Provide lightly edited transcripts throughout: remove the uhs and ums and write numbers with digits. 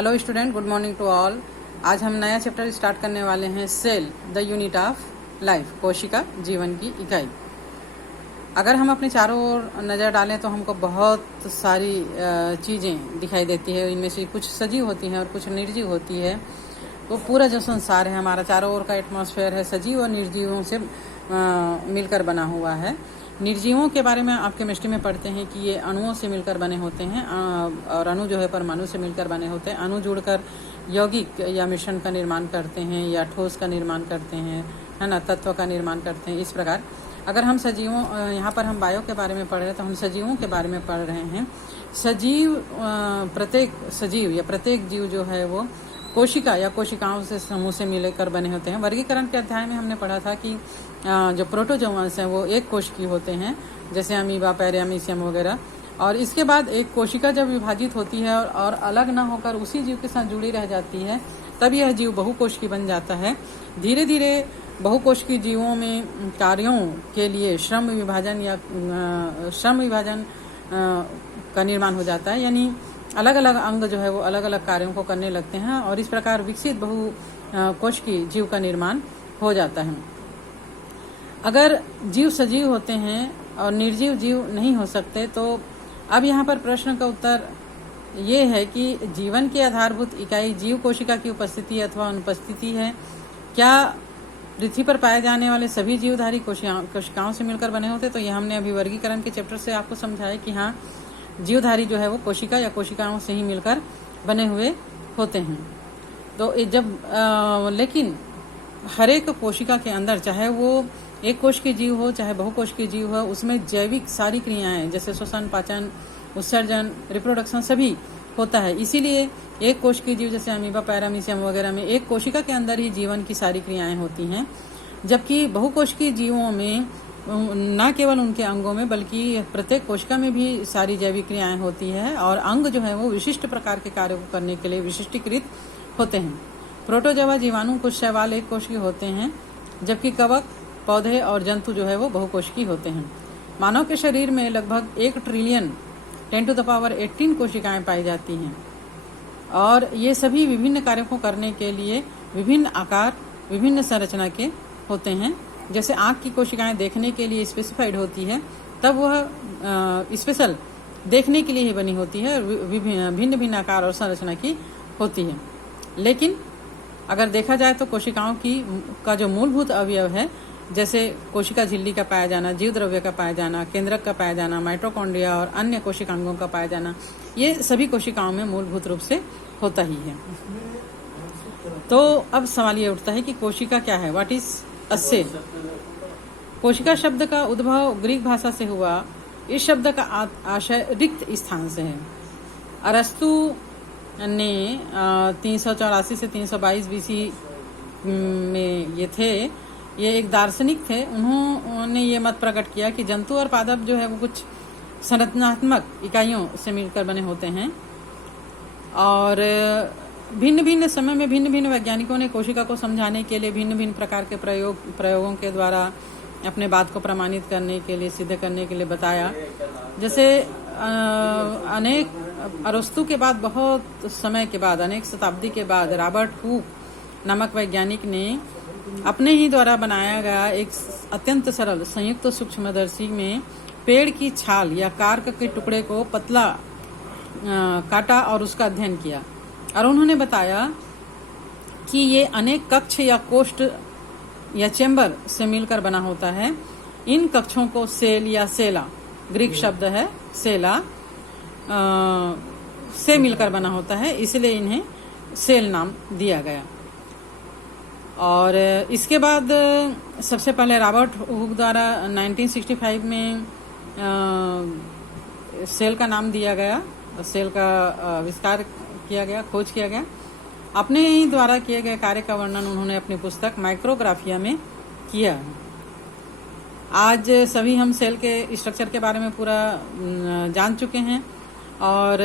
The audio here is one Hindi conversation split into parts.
Hello student, good morning to all. आज हम नया चैप्टर स्टार्ट करने वाले हैं, cell the unit of life, कोशिका जीवन की इकाई। अगर हम अपने चारों ओर नज़र डालें तो हमको बहुत सारी चीज़ें दिखाई देती है। इनमें से कुछ सजीव होती हैं और कुछ निर्जीव होती है। वो पूरा जो संसार है हमारा, चारों ओर का एटमॉस्फेयर है, सजीव और निर्जीवों से मिलकर बना हुआ है। निर्जीवों के बारे में आप केमिस्ट्री में पढ़ते हैं कि ये अणुओं से मिलकर बने होते हैं, और अणु जो है परमाणु से मिलकर बने होते हैं। अणु जुड़कर यौगिक या मिश्रण का निर्माण करते हैं, या ठोस का निर्माण करते हैं, है ना, तत्व का निर्माण करते हैं। इस प्रकार अगर हम सजीवों, यहाँ पर हम बायो के बारे में पढ़ रहे हैं तो हम सजीवों के बारे में पढ़ रहे हैं। सजीव, प्रत्येक सजीव या प्रत्येक जीव जो है वो कोशिका या कोशिकाओं से समूह से मिलकर बने होते हैं। वर्गीकरण के अध्याय में हमने पढ़ा था कि जो प्रोटोजोआंस हैं वो एक कोश की होते हैं, जैसे अमीबा, पैरामीशियम वगैरह। और इसके बाद एक कोशिका जब विभाजित होती है और अलग ना होकर उसी जीव के साथ जुड़ी रह जाती है, तब यह जीव बहुकोश की बन जाता है। धीरे धीरे बहुकोश की जीवों में कार्यों के लिए श्रम विभाजन का निर्माण हो जाता है, यानी अलग अलग अंग जो है वो अलग अलग कार्यों को करने लगते हैं, और इस प्रकार विकसित बहुकोश की जीव का निर्माण हो जाता है। अगर जीव सजीव होते हैं और निर्जीव जीव नहीं हो सकते, तो अब यहाँ पर प्रश्न का उत्तर ये है कि जीवन की आधारभूत इकाई जीव कोशिका की उपस्थिति अथवा अनुपस्थिति है। क्या पृथ्वी पर पाए जाने वाले सभी जीवधारी कोशिकाओं से मिलकर बने होते? तो यह हमने अभी वर्गीकरण के चैप्टर से आपको समझाया कि हाँ, जीवधारी जो है वो कोशिका या कोशिकाओं से ही मिलकर बने हुए होते हैं। तो लेकिन हर एक कोशिका के अंदर, चाहे वो एक कोश की जीव हो चाहे बहुकोश की जीव हो, उसमें जैविक सारी क्रियाएं जैसे श्वसन, पाचन, उत्सर्जन, रिप्रोडक्शन सभी होता है। इसीलिए एक कोश की जीव जैसे अमीबा, पैरामीशियम वगैरह में एक कोशिका के अंदर ही जीवन की सारी क्रियाएं होती हैं, जबकि बहुकोश की जीवों में न केवल उनके अंगों में बल्कि प्रत्येक कोशिका में भी सारी जैविक क्रियाएं होती है, और अंग जो है वो विशिष्ट प्रकार के कार्यों को करने के लिए विशिष्टीकृत होते हैं। प्रोटोजोआ जीवाणु कुछ शैवाल एक कोश के होते हैं, जबकि कवक, पौधे और जंतु जो है वो बहुकोश की होते हैं। मानव के शरीर में लगभग 1 ट्रिलियन 10⁻18 कोशिकाएं पाई जाती हैं, और ये सभी विभिन्न कार्यों को करने के लिए विभिन्न आकार, विभिन्न संरचना के होते हैं। जैसे आँख की कोशिकाएं देखने के लिए स्पेसिफाइड होती है, तब वह स्पेशल देखने के लिए ही बनी होती है, भिन्न भिन्न आकार और संरचना की होती है। लेकिन अगर देखा जाए तो कोशिकाओं का जो मूलभूत अवयव है, जैसे कोशिका झिल्ली का पाया जाना, जीव द्रव्य का पाया जाना, केंद्रक का पाया जाना, माइटोकॉन्ड्रिया और अन्य कोशिकांगों का पाया जाना, ये सभी कोशिकाओं में मूलभूत रूप से होता ही है। तो अब सवाल ये उठता है कि कोशिका क्या है? What is a cell? कोशिका शब्द का उद्भव ग्रीक भाषा से हुआ। इस शब्द का आशय रिक्त स्थान से है। अरस्तु ने 384 से 322 बीसी में ये थे, ये एक दार्शनिक थे। उन्होंने ये मत प्रकट किया कि जंतु और पादप जो है वो कुछ संरचनात्मक इकाइयों से मिलकर बने होते हैं, और भिन्न भिन्न समय में भिन्न भिन्न वैज्ञानिकों ने कोशिका को समझाने के लिए भिन्न भिन्न प्रकार के प्रयोगों के द्वारा अपने बात को प्रमाणित करने के लिए, सिद्ध करने के लिए बताया। जैसे अरस्तु के बाद, बहुत समय के बाद, अनेक शताब्दी के बाद, रॉबर्ट हुक नामक वैज्ञानिक ने अपने ही द्वारा बनाया गया एक अत्यंत सरल संयुक्त सूक्ष्मदर्शी में पेड़ की छाल या कार्क के टुकड़े को पतला काटा और उसका अध्ययन किया, और उन्होंने बताया कि ये अनेक कक्ष या कोष्ठ या चेंबर से मिलकर बना होता है। इन कक्षों को सेल या सेला, ग्रीक शब्द है सेला, से मिलकर बना होता है, इसलिए इन्हें सेल नाम दिया गया। और इसके बाद सबसे पहले रॉबर्ट हुक द्वारा 1965 में सेल का नाम दिया गया, सेल का आविष्कार किया गया, खोज किया गया। अपने ही द्वारा किए गए कार्य का वर्णन उन्होंने अपनी पुस्तक माइक्रोग्राफिया में किया। आज सभी हम सेल के स्ट्रक्चर के बारे में पूरा जान चुके हैं, और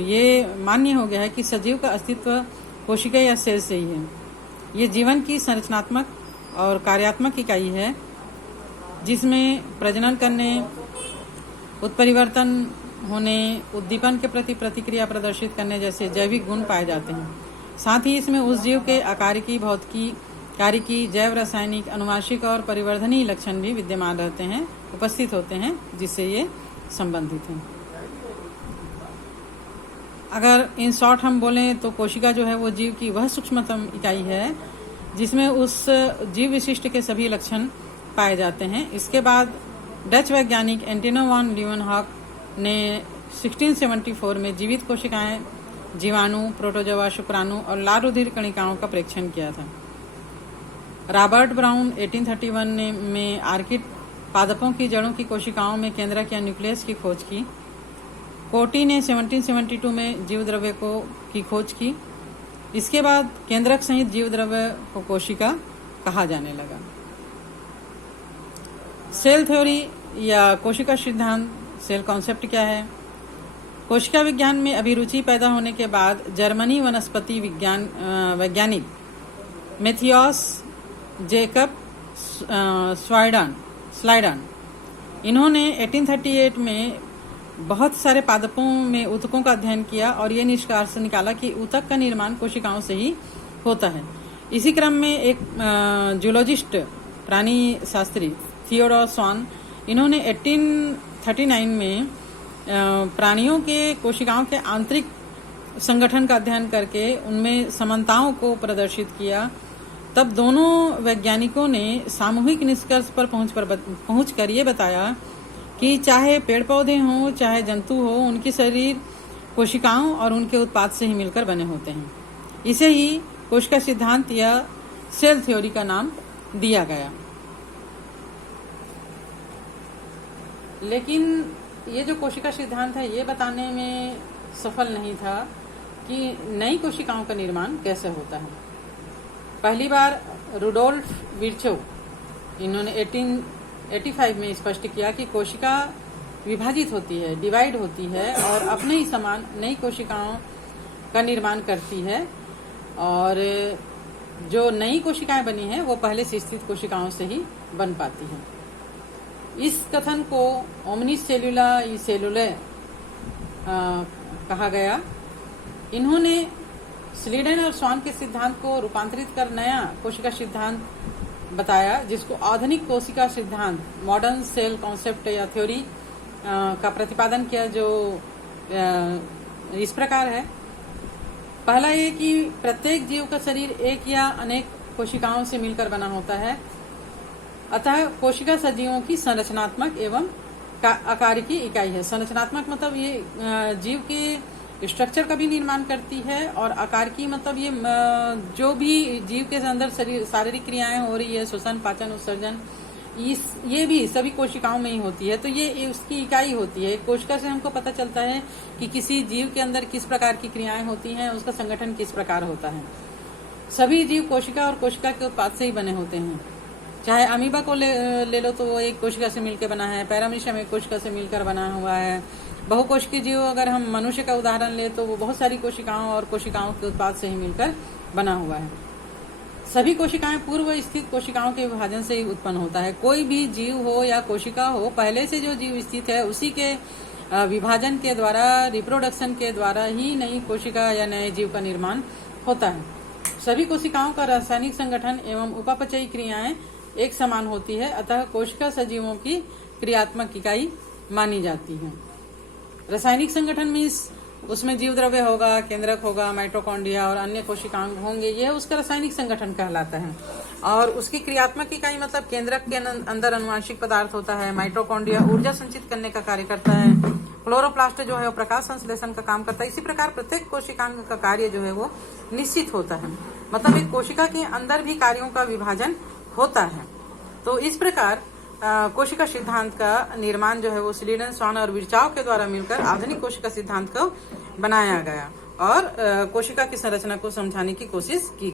ये मान्य हो गया है कि सजीव का अस्तित्व कोशिका या सेल से ही है। ये जीवन की संरचनात्मक और कार्यात्मक इकाई है, जिसमें प्रजनन करने, उत्परिवर्तन होने, उद्दीपन के प्रति प्रतिक्रिया प्रदर्शित करने जैसे जैविक गुण पाए जाते हैं। साथ ही इसमें उस जीव के आकारिकी, भौतिकी, कारिकी, जैव रासायनिक, अनुवांशिक और परिवर्धनीय लक्षण भी विद्यमान रहते हैं, उपस्थित होते हैं, जिससे ये संबंधित हैं। अगर इन शॉर्ट हम बोलें तो कोशिका जो है वो जीव की वह सूक्ष्मतम इकाई है जिसमें उस जीव विशिष्ट के सभी लक्षण पाए जाते हैं। इसके बाद डच वैज्ञानिक एंटोनो वॉन लीeuwenhoek ने 1674 में जीवित कोशिकाएं, जीवाणु, प्रोटोजोआ, शुक्राणु और लाल रुधिर कणिकाओं का परीक्षण किया था। रॉबर्ट ब्राउन 1831 में आर्किड पादपों की जड़ों की कोशिकाओं में केंद्रक या न्यूक्लियस की खोज की। कोटी ने 1772 में जीव द्रव्य की खोज की। इसके बाद केंद्रक सहित जीव द्रव्य को कोशिका कहा जाने लगा। सेल थ्योरी या कोशिका सिद्धांत, सेल कॉन्सेप्ट क्या है? कोशिका विज्ञान में अभिरुचि पैदा होने के बाद जर्मनी वनस्पति विज्ञान वैज्ञानिक मैथियस जैकब स्लाइडन इन्होंने 1838 में बहुत सारे पादपों में ऊतकों का अध्ययन किया और ये निष्कर्ष निकाला कि ऊतक का निर्माण कोशिकाओं से ही होता है। इसी क्रम में एक जूलॉजिस्ट, प्राणी शास्त्री थियोडोर स्वान, इन्होंने 1839 में प्राणियों के कोशिकाओं के आंतरिक संगठन का अध्ययन करके उनमें समानताओं को प्रदर्शित किया। तब दोनों वैज्ञानिकों ने सामूहिक निष्कर्ष पर पहुंच कर ये बताया कि चाहे पेड़ पौधे हों, चाहे जंतु हो, उनकी शरीर कोशिकाओं और उनके उत्पाद से ही मिलकर बने होते हैं। इसे ही कोशिका सिद्धांत या सेल थ्योरी का नाम दिया गया। लेकिन ये जो कोशिका सिद्धांत है ये बताने में सफल नहीं था कि नई कोशिकाओं का निर्माण कैसे होता है। पहली बार रुडोल्फ विर्चोव इन्होंने 1885 में स्पष्ट किया कि कोशिका विभाजित होती है, डिवाइड होती है और अपने ही समान नई कोशिकाओं का निर्माण करती है, और जो नई कोशिकाएं बनी हैं वो पहले से स्थित कोशिकाओं से ही बन पाती हैं। इस कथन को ओमनिस सेलुला ई सेलुले कहा गया। इन्होंने स्लीडन और स्वान के सिद्धांत को रूपांतरित कर नया कोशिका सिद्धांत बताया, जिसको आधुनिक कोशिका सिद्धांत, मॉडर्न सेल कॉन्सेप्ट या थ्योरी का प्रतिपादन किया, जो इस प्रकार है। पहला ये कि प्रत्येक जीव का शरीर एक या अनेक कोशिकाओं से मिलकर बना होता है, अतः कोशिका सजीवों की संरचनात्मक एवं आकारिकी इकाई है। संरचनात्मक मतलब ये जीव के स्ट्रक्चर का भी निर्माण करती है, और आकारिकी मतलब ये जो भी जीव के अंदर शारीरिक क्रियाएं हो रही है, श्वसन, पाचन, उत्सर्जन, ये भी सभी कोशिकाओं में ही होती है। तो ये उसकी इकाई होती है। कोशिका से हमको पता चलता है कि किसी जीव के अंदर किस प्रकार की क्रियाएं होती हैं, उसका संगठन किस प्रकार होता है। सभी जीव कोशिका और कोशिका के उत्पाद से ही बने होते हैं। चाहे अमीबा को ले लो तो वो एक कोशिका से मिलकर बना है, पैरामीशियम एक कोशिका से मिलकर बना हुआ है। बहुकोशिकीय जीव, अगर हम मनुष्य का उदाहरण ले तो वो बहुत सारी कोशिकाओं और कोशिकाओं के उत्पाद से ही मिलकर बना हुआ है। सभी कोशिकाएं पूर्व स्थित कोशिकाओं के विभाजन से ही उत्पन्न होता है। कोई भी जीव हो या कोशिका हो, पहले से जो जीव स्थित है उसी के विभाजन के द्वारा, रिप्रोडक्शन के द्वारा ही नई कोशिका या नए जीव का निर्माण होता है। सभी कोशिकाओं का रासायनिक संगठन एवं उपापचयी क्रियाएं एक समान होती है, अतः कोशिका सजीवों की क्रियात्मक इकाई मानी जाती है। रासायनिक संगठन में उसमें जीव द्रव्य होगा, केंद्रक होगा, माइटोकॉन्ड्रिया और अन्य कोशिकांग होंगे, यह उसका रासायनिक संगठन कहलाता है। और उसकी क्रियात्मक इकाई मतलब केंद्रक के अंदर अनुवांशिक पदार्थ होता है, माइटोकॉन्ड्रिया ऊर्जा संचित करने का कार्य करता है, क्लोरोप्लास्ट जो है वो प्रकाश संश्लेषण का काम करता है। इसी प्रकार प्रत्येक कोशिकांग का कार्य जो है वो निश्चित होता है, मतलब एक कोशिका के अंदर भी कार्यों का विभाजन होता है। तो इस प्रकार कोशिका सिद्धांत का निर्माण जो है वो स्लीडन, स्वान और विर्चोव के द्वारा मिलकर आधुनिक कोशिका सिद्धांत को बनाया गया और कोशिका की संरचना को समझाने की कोशिश की।